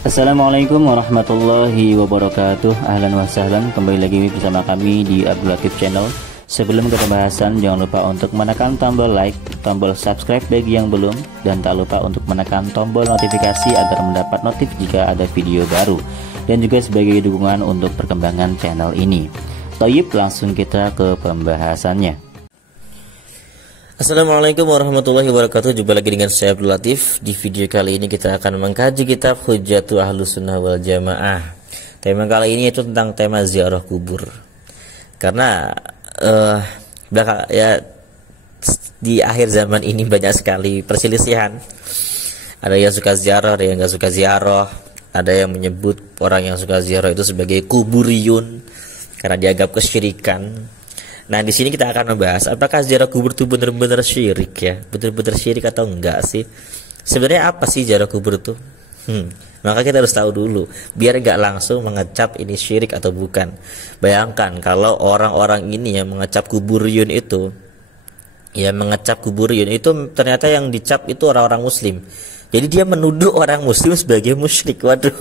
Assalamualaikum warahmatullahi wabarakatuh. Ahlan wa sahlan, kembali lagi bersama kami di Abdul Latif Channel. Sebelum ke pembahasan, jangan lupa untuk menekan tombol like, tombol subscribe bagi yang belum, dan tak lupa untuk menekan tombol notifikasi agar mendapat notif jika ada video baru, dan juga sebagai dukungan untuk perkembangan channel ini. Toyib, langsung kita ke pembahasannya. Assalamualaikum warahmatullahi wabarakatuh. Jumpa lagi dengan saya Abdul Latif. Di video kali ini kita akan mengkaji kitab Hujjatu Ahlus Sunnah wal Jamaah. Tema kali ini itu tentang tema ziarah kubur. Karena di akhir zaman ini banyak sekali perselisihan. Ada yang suka ziarah, ada yang nggak suka ziarah. Ada yang menyebut orang yang suka ziarah itu sebagai kuburiyun karena dianggap kesyirikan. Nah, di sini kita akan membahas apakah ziarah kubur itu benar-benar syirik ya, benar-benar syirik atau enggak sih? Sebenarnya apa sih ziarah kubur itu? Maka kita harus tahu dulu, biar enggak langsung mengecap ini syirik atau bukan. Bayangkan kalau orang-orang ini yang mengecap kuburiyun itu, ternyata yang dicap itu orang-orang Muslim. Jadi dia menuduh orang Muslim sebagai musyrik. Waduh,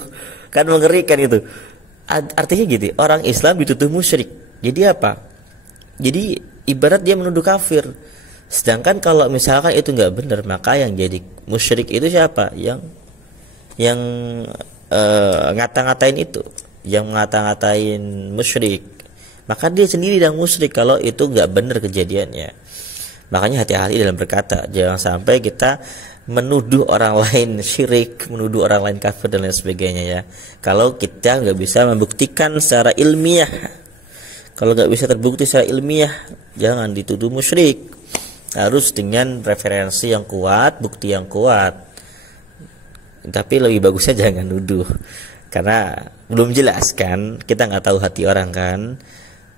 kan mengerikan itu. Artinya gitu, orang Islam dituduh musyrik. Jadi apa? Jadi ibarat dia menuduh kafir. Sedangkan kalau misalkan itu nggak benar, maka yang jadi musyrik itu siapa? Yang ngata-ngatain itu, yang ngata-ngatain musyrik. Maka dia sendiri yang musyrik kalau itu nggak benar kejadiannya. Makanya hati-hati dalam berkata, jangan sampai kita menuduh orang lain syirik, menuduh orang lain kafir dan lain sebagainya ya. Kalau kita nggak bisa membuktikan secara ilmiah. Kalau nggak bisa terbukti secara ilmiah, jangan dituduh musyrik. Harus dengan referensi yang kuat, bukti yang kuat. Tapi lebih bagusnya jangan nuduh, karena belum jelas kan, kita nggak tahu hati orang kan.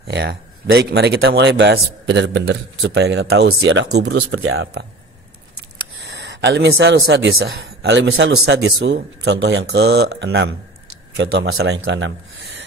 Ya, baik, mari kita mulai bahas benar-benar supaya kita tahu ziarah kubur itu seperti apa. Al-misalus sadisu, contoh yang ke-6. Contoh masalah yang ke-6.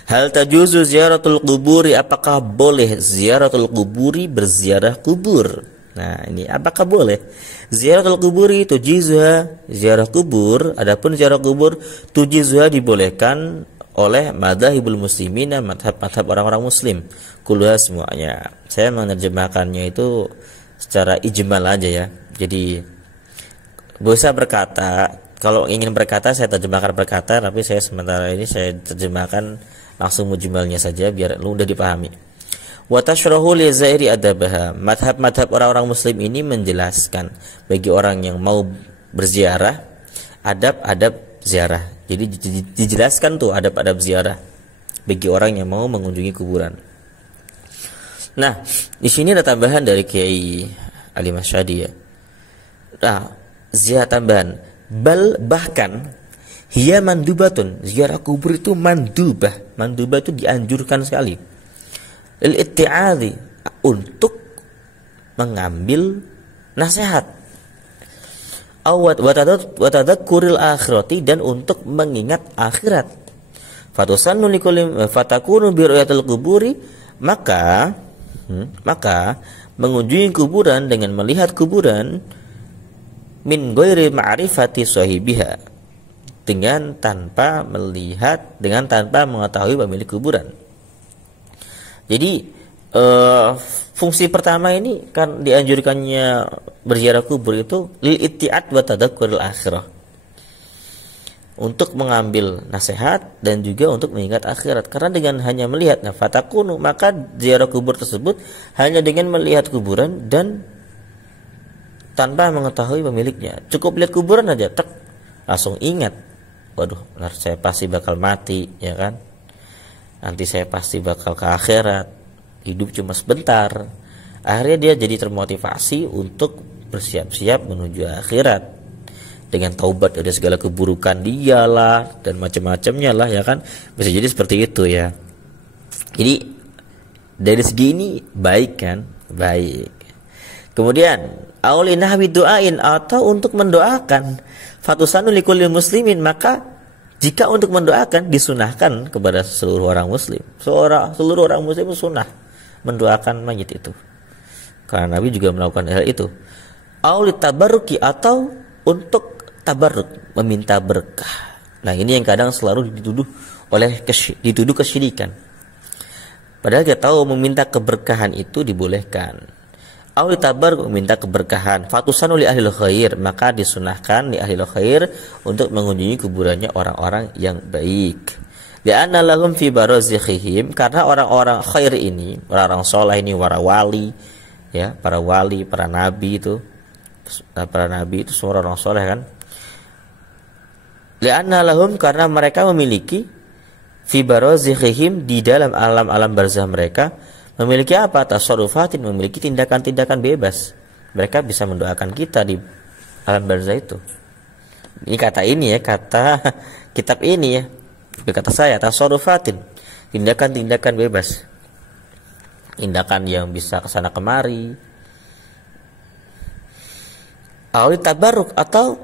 Hal tajuzu ziaratul kuburi, apakah boleh ziaratul kuburi, berziarah kubur? Nah, ini apakah boleh? Ziaratul kuburi tujizuha, ziarah kubur, adapun ziarah kubur tujizuha dibolehkan oleh madzhabul muslimina, madhab orang-orang muslim. Kulluha, semuanya. Saya menerjemahkannya itu secara ijmal aja ya. Jadi bisa berkata, kalau ingin berkata saya terjemahkan berkata, tapi saya sementara ini saya terjemahkan langsung mujmalnya saja biar mudah dipahami. Wa tashrahu li zairi adabaha. Madhab orang-orang muslim ini menjelaskan bagi orang yang mau berziarah adab-adab ziarah. Jadi dijelaskan tuh adab-adab ziarah bagi orang yang mau mengunjungi kuburan. Nah, di sini ada tambahan dari Kiai Ali Masyadi ya. Nah, ziarah tambahan, bahkan hiya mandubatun, ziarah kubur itu mandubah. Mandubah itu dianjurkan sekali. Al-itti'adhi, untuk mengambil nasihat. Wa tadhakkuril akhirati, dan untuk mengingat akhirat. Fatusannu likulli fatakunu bi ru'yatil quburi, maka mengunjungi kuburan dengan melihat kuburan min ghairi ma'rifati sahibiha, dengan tanpa mengetahui pemilik kuburan. Jadi fungsi pertama ini kan dianjurkannya berziarah kubur itu lil itti'ad wa tadakkuril akhirah, untuk mengambil nasihat dan juga untuk mengingat akhirat. Karena dengan hanya melihat fatakunu, maka ziarah kubur tersebut hanya dengan melihat kuburan dan tanpa mengetahui pemiliknya. Cukup lihat kuburan aja, langsung ingat, waduh, saya pasti bakal mati, ya kan? Nanti saya pasti bakal ke akhirat. Hidup cuma sebentar. Akhirnya dia jadi termotivasi untuk bersiap-siap menuju akhirat dengan taubat dari segala keburukan dialah dan macam-macamnya lah, ya kan? Bisa jadi seperti itu ya. Jadi dari segi ini baik kan? Baik. Kemudian auli nahwi doain, atau untuk mendoakan. Fatusanu likulli muslimin, maka jika untuk mendoakan disunahkan kepada seluruh orang muslim. Seluruh orang muslim sunnah mendoakan mayit itu, karena Nabi juga melakukan hal itu. Auli tabarruki, atau untuk tabarruk, meminta berkah. Nah, ini yang kadang selalu dituduh kesyirikan. Padahal kita tahu meminta keberkahan itu dibolehkan. Auli tabar meminta keberkahan. Fatusan li ahlil khair, maka disunahkan li ahlil khair untuk mengunjungi kuburannya orang-orang yang baik. Li'anna lahum fi barazikhihim, karena orang-orang khair ini, orang-orang soleh ini, para wali, ya, para wali, para nabi itu semua orang soleh kan. Li'anna lahum, karena mereka memiliki fi barazikhihim, di dalam alam-alam barzah mereka memiliki apa? Tasarrufatin, memiliki tindakan-tindakan bebas. Mereka bisa mendoakan kita di alam barzah itu. Ini kata ini ya, kata kitab ini ya. Kata saya, tasarrufatin, tindakan-tindakan bebas. Tindakan yang bisa kesana kemari. Auli tabarruk, atau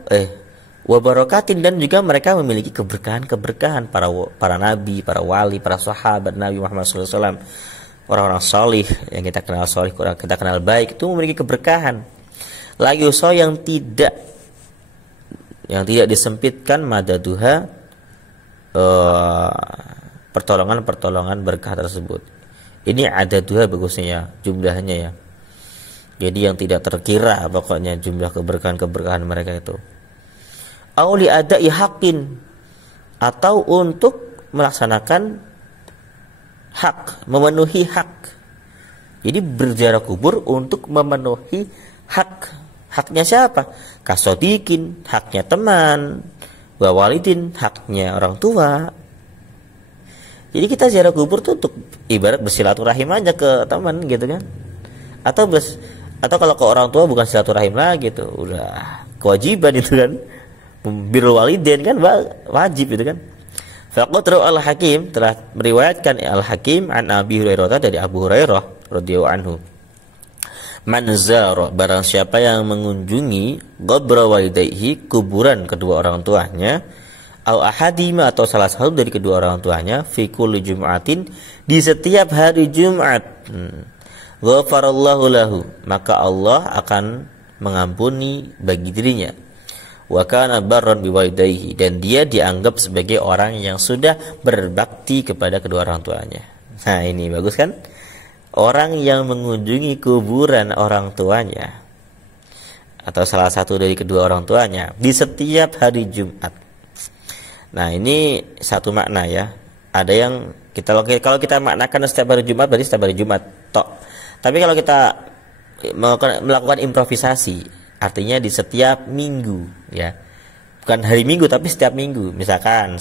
wabarokatin, dan juga mereka memiliki keberkahan para nabi, para wali, para sahabat Nabi Muhammad SAW, orang-orang salih yang kita kenal salih, orang kita kenal baik, itu memiliki keberkahan. Lagi usaha yang tidak disempitkan madaduha, pertolongan berkah tersebut. Ini ada dua bagusnya jumlahnya ya. Jadi yang tidak terkira pokoknya jumlah keberkahan mereka itu. Auli adai haqqin, atau untuk melaksanakan hak, memenuhi hak. Jadi berziarah kubur untuk memenuhi hak. Haknya siapa? Kasodikin, haknya teman. Wa walidin, haknya orang tua. Jadi kita ziarah kubur tuh untuk ibarat bersilaturahim aja ke teman gitu kan. Atau kalau ke orang tua bukan silaturahim lagi gitu, udah kewajiban itu kan. Birrul walidain kan wajib itu kan. Faqad al-Hakim, telah meriwayatkan al-Hakim an Abi Hurairah, dari Abu Hurairah radhiyallahu anhu. Man zara, barang siapa yang mengunjungi qabra walidayhi, kuburan kedua orang tuanya, au ahadima, atau salah satu dari kedua orang tuanya, fi kulli jum'atin, di setiap hari Jumat, ghafarallahu lahu, maka Allah akan mengampuni bagi dirinya. Wa kana barran biwalidayhi, dan dia dianggap sebagai orang yang sudah berbakti kepada kedua orang tuanya. Nah, ini bagus kan? Orang yang mengunjungi kuburan orang tuanya atau salah satu dari kedua orang tuanya di setiap hari Jumat. Nah, ini satu makna ya. Ada yang kalau kita maknakan setiap hari Jumat, berarti setiap hari Jumat tok. Tapi kalau kita melakukan improvisasi, artinya di setiap minggu ya. Bukan hari Minggu tapi setiap minggu. Misalkan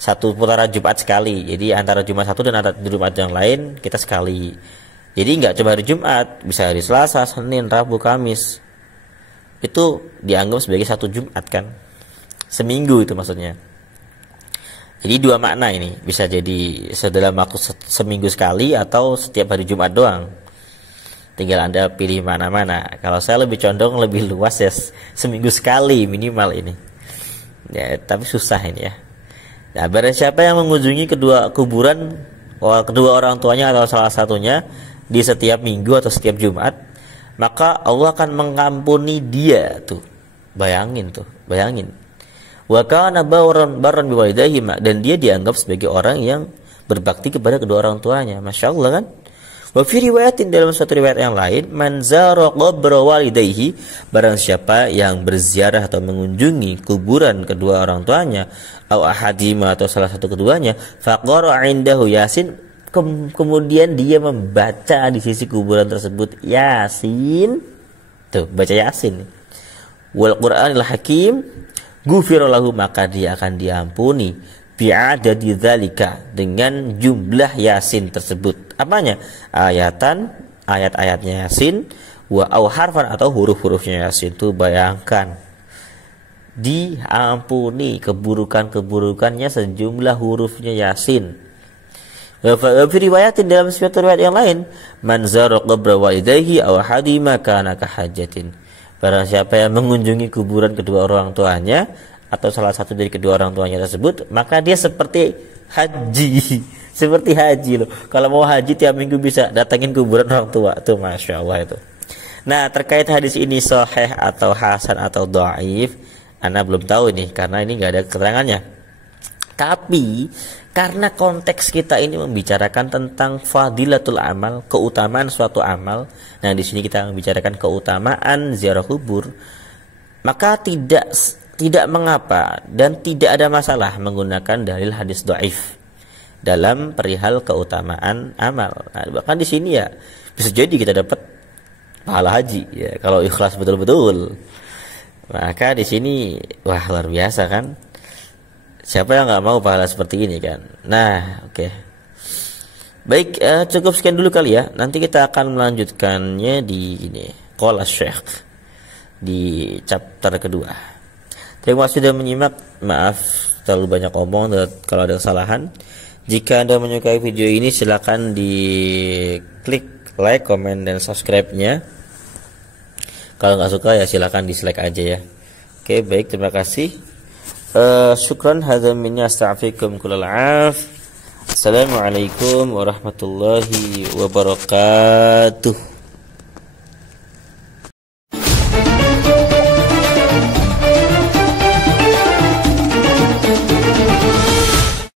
satu putaran Jumat sekali. Jadi antara Jumat satu dan antara Jumat yang lain kita sekali. Jadi nggak cuma hari Jumat, bisa hari Selasa, Senin, Rabu, Kamis. Itu dianggap sebagai satu Jumat kan. Seminggu itu maksudnya. Jadi dua makna ini, bisa jadi dalam waktu seminggu sekali atau setiap hari Jumat doang. Tinggal Anda pilih mana-mana. Kalau saya lebih condong lebih luas ya, seminggu sekali minimal ini. Ya, tapi susah ini ya. Nah, barang siapa yang mengunjungi kuburan kedua orang tuanya atau salah satunya di setiap minggu atau setiap Jumat, maka Allah akan mengampuni dia tuh. Bayangin. Wa kana barran biwalidayhi, dan dia dianggap sebagai orang yang berbakti kepada kedua orang tuanya. Masya Allah kan? Wa fi riwayatin, dalam suatu riwayat yang lain, man zara qabra walidayhi, barang siapa yang berziarah atau mengunjungi kuburan kedua orang tuanya, au ahadima, atau salah satu keduanya, faqara indahu Yasin, kemudian dia membaca di sisi kuburan tersebut Yasin, tuh baca Yasin, wal Qur'anil Hakim, ghufira lahu, maka dia akan diampuni bi'adadi dzalika, dengan jumlah Yasin tersebut. Apanya? Ayat-ayatnya Yasin, wa au harfan, atau huruf-hurufnya Yasin. Tuh bayangkan, diampuni keburukannya sejumlah hurufnya Yasin. Wa fi riwayatin, dalam suatu riwayat yang lain, man zara qabra walidayhi aw hadima kana kahajatin, barang siapa yang mengunjungi kuburan kedua orang tuanya atau salah satu dari kedua orang tuanya tersebut, maka dia seperti haji. Seperti haji loh. Kalau mau haji tiap minggu bisa datangin kuburan orang tua. Tuh Masya Allah itu. Nah, terkait hadis ini sahih atau hasan atau dhaif, Anda belum tahu nih, karena ini nggak ada keterangannya. Tapi karena konteks kita ini membicarakan tentang fadilatul amal, keutamaan suatu amal. Nah, di sini kita membicarakan keutamaan ziarah kubur, maka tidak mengapa dan tidak ada masalah menggunakan dalil hadis dhaif dalam perihal keutamaan amal. Nah, bahkan di sini ya bisa jadi kita dapat pahala haji ya kalau ikhlas betul-betul. Maka di sini wah luar biasa kan? Siapa yang nggak mau pahala seperti ini kan? Nah, oke. Baik, cukup sekian dulu kali ya. Nanti kita akan melanjutkannya di ini qala Syekh di chapter kedua. Terima kasih sudah menyimak. Maaf terlalu banyak omong dan kalau ada kesalahan. Jika Anda menyukai video ini silakan diklik like, komen, dan subscribe-nya. Kalau nggak suka ya silakan dislike aja ya. Oke, baik, terima kasih. Syukran, hadza minni, astaghfirukum kullal af. Assalamualaikum warahmatullahi wabarakatuh.